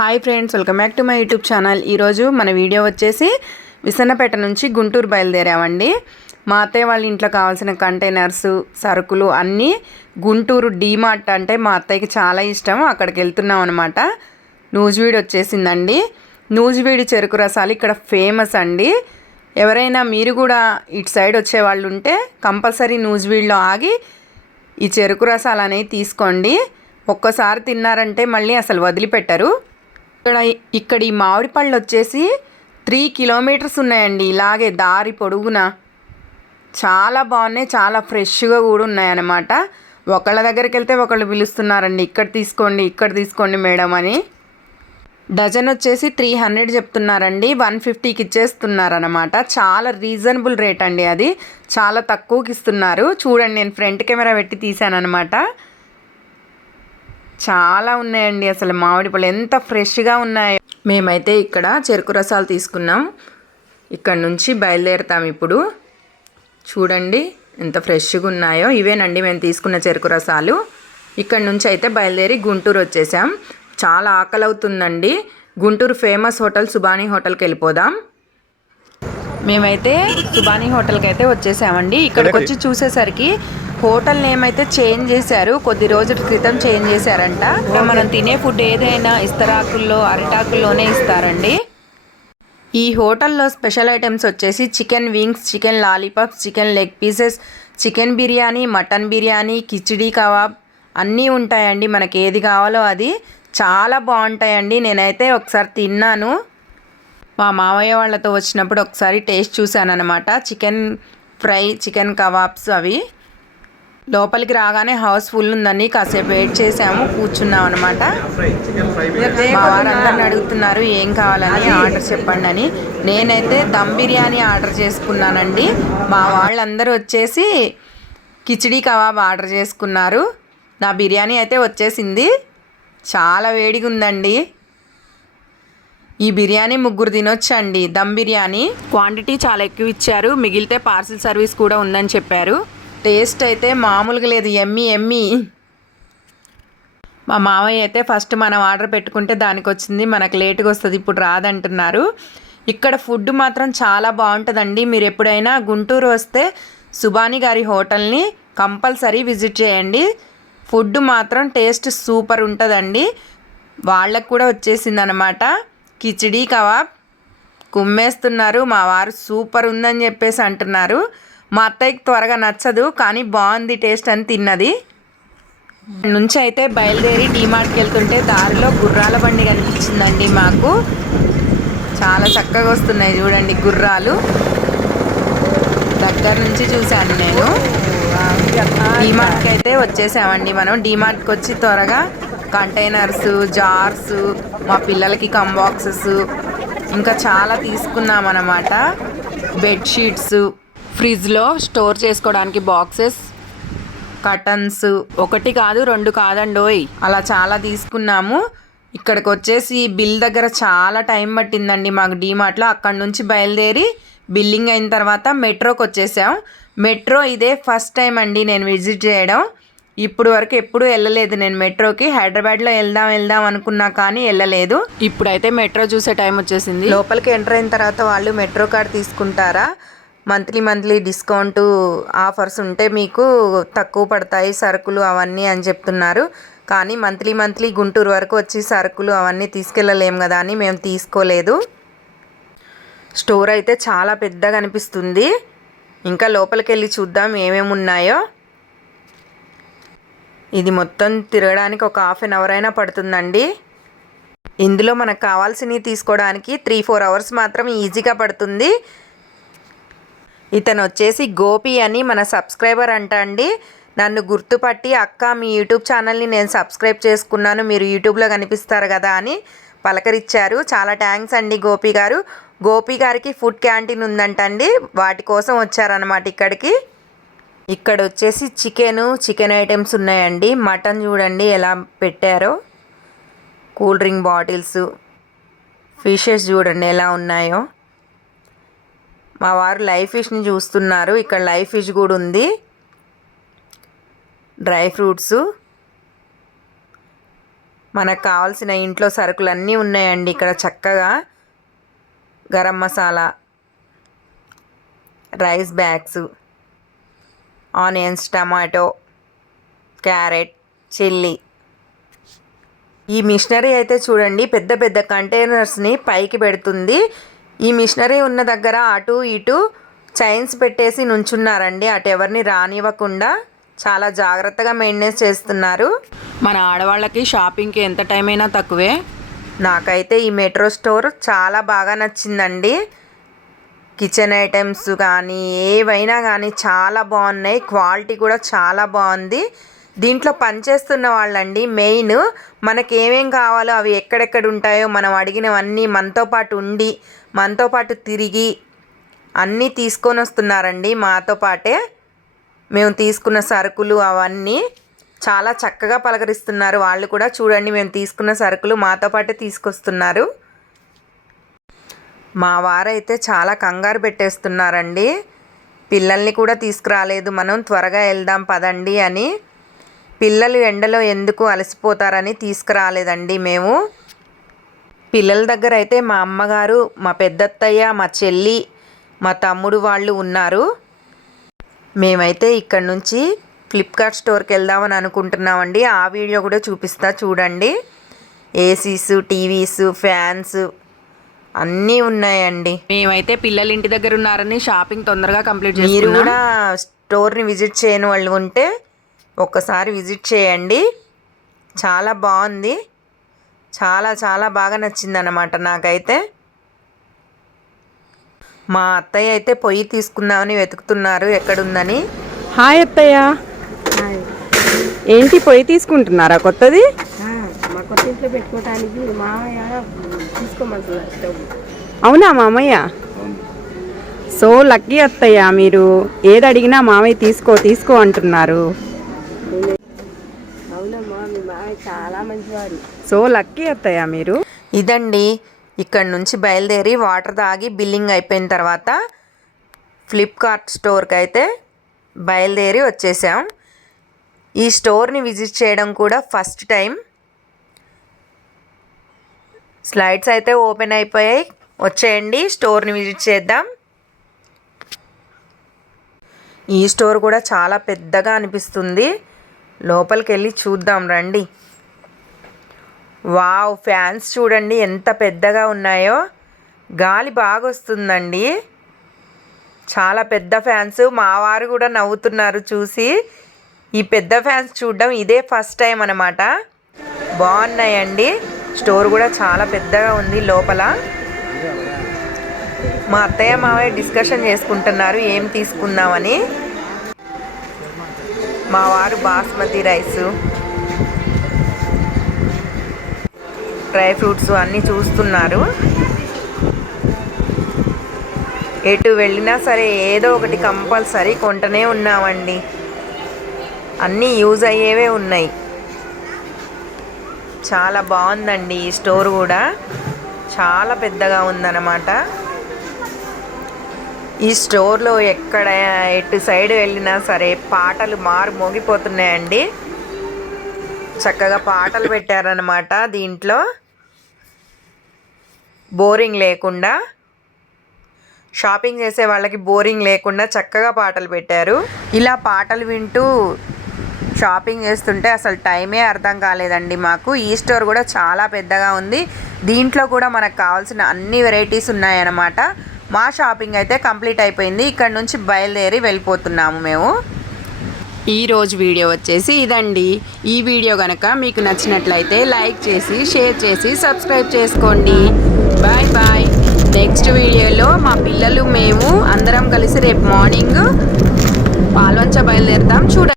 Hi friends, welcome back to my YouTube channel. ఈరోజు మన video వచ్చేసి విసన్నపేట నుంచి గుంటూరు బయలుదేరామండి. మా అత్తయ్య వాళ్ళ ఇంట్లో కావాల్సిన కంటైనర్స్, సరుకులు అన్నీ గుంటూరు డీమార్ట్ అంటే మా అత్తయ్యకి చాలా ఇష్టం, అక్కడికి వెళ్తున్నాం అనమాట. నూజివీడు వచ్చేసిందండి. నూజివీడి చెరుకు రసాలు ఇక్కడ ఫేమస్ అండి. ఎవరైనా మీరు కూడా ఇటు సైడ్ వచ్చేవాళ్ళు ఉంటే కంపల్సరీ నూజివీడులో ఆగి ఈ చెరుకు రసాలు అనేవి తీసుకోండి. ఒక్కసారి తిన్నారంటే మళ్ళీ అసలు వదిలిపెట్టరు. ఇక్కడ ఈ మామిడి పళ్ళు వచ్చేసి 3 కిలోమీటర్స్ ఉన్నాయండి. ఇలాగే దారి పొడుగున చాలా బాగున్నాయి, చాలా ఫ్రెష్గా కూడా ఉన్నాయన్నమాట. ఒకళ్ళ దగ్గరికి వెళ్తే ఒకళ్ళు పిలుస్తున్నారండి, ఇక్కడ తీసుకోండి మేడం అని. డజన్ వచ్చేసి 300 చెప్తున్నారండి, 150కి ఇచ్చేస్తున్నారనమాట. చాలా రీజనబుల్ రేట్ అండి, అది చాలా తక్కువకి ఇస్తున్నారు. చూడండి, నేను ఫ్రంట్ కెమెరా పెట్టి తీసానమాట. చాలా ఉన్నాయండి అసలు మామిడి పళ్ళు ఎంత ఫ్రెష్గా ఉన్నాయో. మేమైతే ఇక్కడ చెరుకు రసాలు తీసుకున్నాం. ఇక్కడ నుంచి బయలుదేరుతాం ఇప్పుడు. చూడండి ఎంత ఫ్రెష్గా ఉన్నాయో. ఇవేనండి మేము తీసుకున్న చెరుకు రసాలు. ఇక్కడ నుంచి అయితే బయలుదేరి గుంటూరు వచ్చేసాం. చాలా ఆకలి అవుతుందండి. గుంటూరు ఫేమస్ హోటల్ సుబానీ హోటల్కి వెళ్ళిపోదాం. మేమైతే సుబానీ హోటల్కి అయితే వచ్చేసామండి. ఇక్కడికి వచ్చి చూసేసరికి హోటల్ నేమ్ అయితే చేంజ్ చేశారు, కొద్ది రోజుల క్రితం చేంజ్ చేశారంట. మనం తినే ఫుడ్ ఏదైనా ఇస్తరాకుల్లో, అరిటాకుల్లోనే ఇస్తారండి. ఈ హోటల్లో స్పెషల్ ఐటమ్స్ వచ్చేసి chicken wings, chicken lollipops, chicken leg pieces, chicken biryani, mutton biryani, khichdi kebab అన్నీ ఉంటాయండి. మనకి ఏది కావాలో అది. చాలా బాగుంటాయండి. నేనైతే ఒకసారి తిన్నాను, మా మావయ్య వాళ్ళతో వచ్చినప్పుడు ఒకసారి టేస్ట్ చూశాను అనమాట. చికెన్ ఫ్రై, చికెన్ కబాబ్స్ అవి. లోపలికి రాగానే హౌస్ ఫుల్ ఉందని కాసేపు వెయిట్ చేసాము, కూర్చున్నాం అనమాట. మా వారందరిని అడుగుతున్నారు ఏం కావాలని, ఆర్డర్ చెప్పండి అని. నేనైతే దమ్ బిర్యానీ ఆర్డర్ చేసుకున్నానండి. మా వాళ్ళందరూ వచ్చేసి కిచిడీ కబాబ్ ఆర్డర్ చేసుకున్నారు. నా బిర్యానీ అయితే వచ్చేసింది. చాలా వేడిగా ఉందండి. ఈ బిర్యానీ 3 తినొచ్చండి. దమ్ బిర్యానీ క్వాంటిటీ చాలా ఎక్కువ ఇచ్చారు. మిగిలితే పార్సిల్ సర్వీస్ కూడా ఉందని చెప్పారు. టేస్ట్ అయితే మామూలుగా లేదు, ఎమ్మి. మా మామయ్య అయితే ఫస్ట్ మనం ఆర్డర్ పెట్టుకుంటే దానికి వచ్చింది, మనకు లేట్గా వస్తుంది, ఇప్పుడు రాదంటున్నారు. ఇక్కడ ఫుడ్ మాత్రం చాలా బాగుంటుందండి. మీరు ఎప్పుడైనా గుంటూరు వస్తే సుబానీ గారి హోటల్ని కంపల్సరీ విజిట్ చేయండి. ఫుడ్ మాత్రం టేస్ట్ సూపర్ ఉంటుందండి. వాళ్ళకు కూడా వచ్చేసింది అనమాట కిచిడీ కబాబ్. కుమ్మేస్తున్నారు. మా వారు సూపర్ ఉందని చెప్పేసి అంటున్నారు. మా అత్తయ్యకి త్వరగా నచ్చదు, కానీ బాగుంది టేస్ట్ అని తిన్నది. నుంచి అయితే బయలుదేరి డీమార్ట్కి వెళ్తుంటే దారిలో గుర్రాల బండి కనిపించిందండి మాకు. చాలా చక్కగా వస్తున్నాయి చూడండి గుర్రాలు. దగ్గర నుంచి చూశాను నేను. డీమార్ట్కి అయితే వచ్చేసామండి మనం. డీమార్ట్కి వచ్చి త్వరగా కంటైనర్స్, జార్స్, మా పిల్లలకి కంబాక్సెస్ ఇంకా చాలా తీసుకున్నామన్నమాట. బెడ్షీట్స్, ఫ్రిడ్జ్లో స్టోర్ చేసుకోవడానికి బాక్సెస్, కర్టన్స్, 1 కాదు 2 కాదండోయ్, అలా చాలా తీసుకున్నాము. ఇక్కడికి వచ్చేసి బిల్ దగ్గర చాలా టైం పట్టిందండి మాకు డీమార్ట్లో. అక్కడ నుంచి బయలుదేరి బిల్లింగ్ అయిన తర్వాత మెట్రోకి వచ్చేసాం. మెట్రో ఇదే ఫస్ట్ టైం అండి నేను విజిట్ చేయడం. ఇప్పుడు వరకు ఎప్పుడు వెళ్ళలేదు నేను మెట్రోకి. హైదరాబాద్లో వెళ్దాం అనుకున్నా కానీ వెళ్ళలేదు. ఇప్పుడైతే మెట్రో చూసే టైం వచ్చేసింది. లోపలికి ఎంటర్ అయిన తర్వాత వాళ్ళు మెట్రో కార్డ్ తీసుకుంటారా, మంత్లీ డిస్కౌంట్ ఆఫర్స్ ఉంటే మీకు తక్కువ పడతాయి సరుకులు అవన్నీ అని చెప్తున్నారు. కానీ మంత్లీ గుంటూరు వరకు వచ్చి సరుకులు అవన్నీ తీసుకెళ్ళలేము కదా అని మేము తీసుకోలేదు. స్టోర్ అయితే చాలా పెద్దగా అనిపిస్తుంది. ఇంకా లోపలికి వెళ్ళి చూద్దాం ఏమేమి ఉన్నాయో. ఇది మొత్తం తిరగడానికి ఒక 1/2 అవర్ అయినా పడుతుందండి. ఇందులో మనకు కావాల్సినవి తీసుకోవడానికి 3-4 అవర్స్ మాత్రం ఈజీగా పడుతుంది. ఇతను వచ్చేసి గోపి అని మన సబ్స్క్రైబర్ అంట అండి. నన్ను గుర్తుపట్టి అక్క మీ యూట్యూబ్ ఛానల్ని నేను సబ్స్క్రైబ్ చేసుకున్నాను, మీరు యూట్యూబ్లో కనిపిస్తారు కదా అని పలకరించారు. చాలా థ్యాంక్స్ అండి గోపి గారు. గోపి గారికి ఫుడ్ క్యాంటీన్ ఉందంటండి, వాటి కోసం వచ్చారనమాట ఇక్కడికి. ఇక్కడ వచ్చేసి చికెన్ ఐటమ్స్ ఉన్నాయండి. మటన్ చూడండి ఎలా పెట్టారో. కూల్ డ్రింక్ బాటిల్స్, ఫిషెస్ చూడండి ఎలా ఉన్నాయో. మా వారు లైవ్ ఫిష్ని చూస్తున్నారు. ఇక్కడ లైవ్ ఫిష్ కూడా ఉంది. డ్రై ఫ్రూట్స్, మనకు కావాల్సిన ఇంట్లో సరుకులు అన్నీ ఉన్నాయండి ఇక్కడ. చక్కగా garam masala, rice bags, onions, tomato, carrot, chilli. ఈ మిషనరీ అయితే చూడండి పెద్ద పెద్ద కంటైనర్స్ని పైకి పెడుతుంది. ఈ మిషనరీ ఉన్న దగ్గర అటు ఇటు చైన్స్ పెట్టేసి నుంచున్నారండి, అటు ఎవరిని రానివ్వకుండా. చాలా జాగ్రత్తగా మెయింటెనెన్స్ చేస్తున్నారు. మన ఆడవాళ్ళకి షాపింగ్కి ఎంత టైం అయినా తక్కువే. నాకైతే ఈ మెట్రో స్టోర్ చాలా బాగా నచ్చిందండి. కిచెన్ ఐటమ్స్ కానీ ఏవైనా కానీ చాలా బాగున్నాయి. క్వాలిటీ కూడా చాలా బాగుంది. దీంట్లో పనిచేస్తున్న వాళ్ళండి మెయిన్ మనకి ఏమేం కావాలో అవి ఎక్కడెక్కడ ఉంటాయో మనం అడిగినవన్నీ మనతో పాటు ఉండి మనతో పాటు తిరిగి అన్నీ తీసుకొని వస్తున్నారండి. మాతో పాటే మేము తీసుకున్న సరుకులు అవన్నీ చాలా చక్కగా పలకరిస్తున్నారు వాళ్ళు కూడా. చూడండి మేము తీసుకున్న సరుకులు మాతో పాటే తీసుకొస్తున్నారు. మా వారైతే చాలా కంగారు పెట్టేస్తున్నారండి. పిల్లల్ని కూడా తీసుకురాలేదు, మనం త్వరగా వెళ్దాం పదండి అని. పిల్లలు ఎండలో ఎందుకు అలసిపోతారని తీసుకురాలేదండి మేము. పిల్లల దగ్గర అయితే మా అమ్మగారు, మా పెద్దత్తయ్య, మా చెల్లి, మా తమ్ముడు వాళ్ళు ఉన్నారు. మేమైతే ఇక్కడ నుంచి ఫ్లిప్కార్ట్ స్టోర్కి వెళ్దామని అనుకుంటున్నామండి. ఆ వీడియో కూడా చూపిస్తా చూడండి. ఏసీస్, టీవీస్, ఫ్యాన్స్ అన్నీ ఉన్నాయండి. మేమైతే పిల్లలు ఇంటి దగ్గర ఉన్నారని షాపింగ్ తొందరగా కంప్లీట్ చేస్తున్నాం. మీరు కూడా స్టోర్ని విజిట్ చేయని వాళ్ళు ఉంటే ఒక్కసారి విజిట్ చేయండి. చాలా బాగుంది, చాలా చాలా బాగా నచ్చింది అన్నమాట నాకైతే. మా అత్తయ్య అయితే పొయ్యి తీసుకుందామని వెతుకుతున్నారు ఎక్కడుందని. హాయ్ అత్తయ్య, ఏంటి పొయ్యి తీసుకుంటున్నారా కొత్తది? మా కొత్త ఇంట్లో పెట్టుకోవడానికి మామయ్య తీసుకోమంటున్నారు స్టవ్. అవునా మామయ్య? సో లక్కీ అత్తయ్య, మీరు ఏది అడిగినా మామయ్య తీసుకో తీసుకో అంటున్నారు. అవునమ్మా, మీ మామయ్య చాలా మంచివారు. సో లక్కీ అత్తయ్య మీరు. ఇదండి, ఇక్కడ నుంచి బయలుదేరి వాటర్ తాగి బిల్లింగ్ అయిపోయిన తర్వాత ఫ్లిప్కార్ట్ స్టోర్కి అయితే బయలుదేరి వచ్చేసాం. ఈ స్టోర్ని విజిట్ చేయడం కూడా ఫస్ట్ టైం. స్లైడ్స్ అయితే ఓపెన్ అయిపోయాయి. వచ్చేయండి స్టోర్ని విజిట్ చేద్దాం. ఈ స్టోర్ కూడా చాలా పెద్దగా అనిపిస్తుంది. లోపలికి వెళ్ళి చూద్దాం రండి. వావ్, ఫ్యాన్స్ చూడండి ఎంత పెద్దగా ఉన్నాయో. గాలి బాగా వస్తుందండి. చాలా పెద్ద ఫ్యాన్స్. మా వారు కూడా నవ్వుతున్నారు చూసి. ఈ పెద్ద ఫ్యాన్స్ చూడడం ఇదే ఫస్ట్ టైం అన్నమాట. బాగున్నాయండి. స్టోర్ కూడా చాలా పెద్దగా ఉంది లోపల. మా అత్తయ్య మావయ్య డిస్కషన్ చేసుకుంటున్నారు ఏం తీసుకుందామని. మా వారు బాస్మతి రైసు, డ్రై ఫ్రూట్స్ అన్నీ చూస్తున్నారు. ఎటు వెళ్ళినా సరే ఏదో ఒకటి కంపల్సరీ కొంటనే ఉన్నామండి. అన్నీ యూజ్ అయ్యేవే ఉన్నాయి. చాలా బాగుందండి ఈ స్టోర్ కూడా. చాలా పెద్దగా ఉందన్నమాట. ఈ స్టోర్లో ఎక్కడ ఎటు సైడ్ వెళ్ళినా సరే పాటలు మోగిపోతున్నాయండి. చక్కగా పాటలు పెట్టారనమాట దీంట్లో, బోరింగ్ లేకుండా. షాపింగ్ చేసే వాళ్ళకి బోరింగ్ లేకుండా చక్కగా పాటలు పెట్టారు. ఇలా పాటలు వింటూ షాపింగ్ చేస్తుంటే అసలు టైమే అర్థం కాలేదండి మాకు. ఈ స్టోర్ కూడా చాలా పెద్దగా ఉంది. దీంట్లో కూడా మనకు కావాల్సిన అన్ని వెరైటీస్ ఉన్నాయన్నమాట. మా షాపింగ్ అయితే కంప్లీట్ అయిపోయింది. ఇక్కడ నుంచి బయలుదేరి వెళ్ళిపోతున్నాము మేము. ఈరోజు వీడియో వచ్చేసి ఇదండి. ఈ వీడియో కనుక మీకు నచ్చినట్లయితే లైక్ చేసి షేర్ చేసి సబ్స్క్రైబ్ చేసుకోండి. Bye bye. నెక్స్ట్ వీడియోలో మా పిల్లలు మేము అందరం కలిసి రేపు మార్నింగ్ పాల్వంచ బయలుదేరుతాం చూడండి.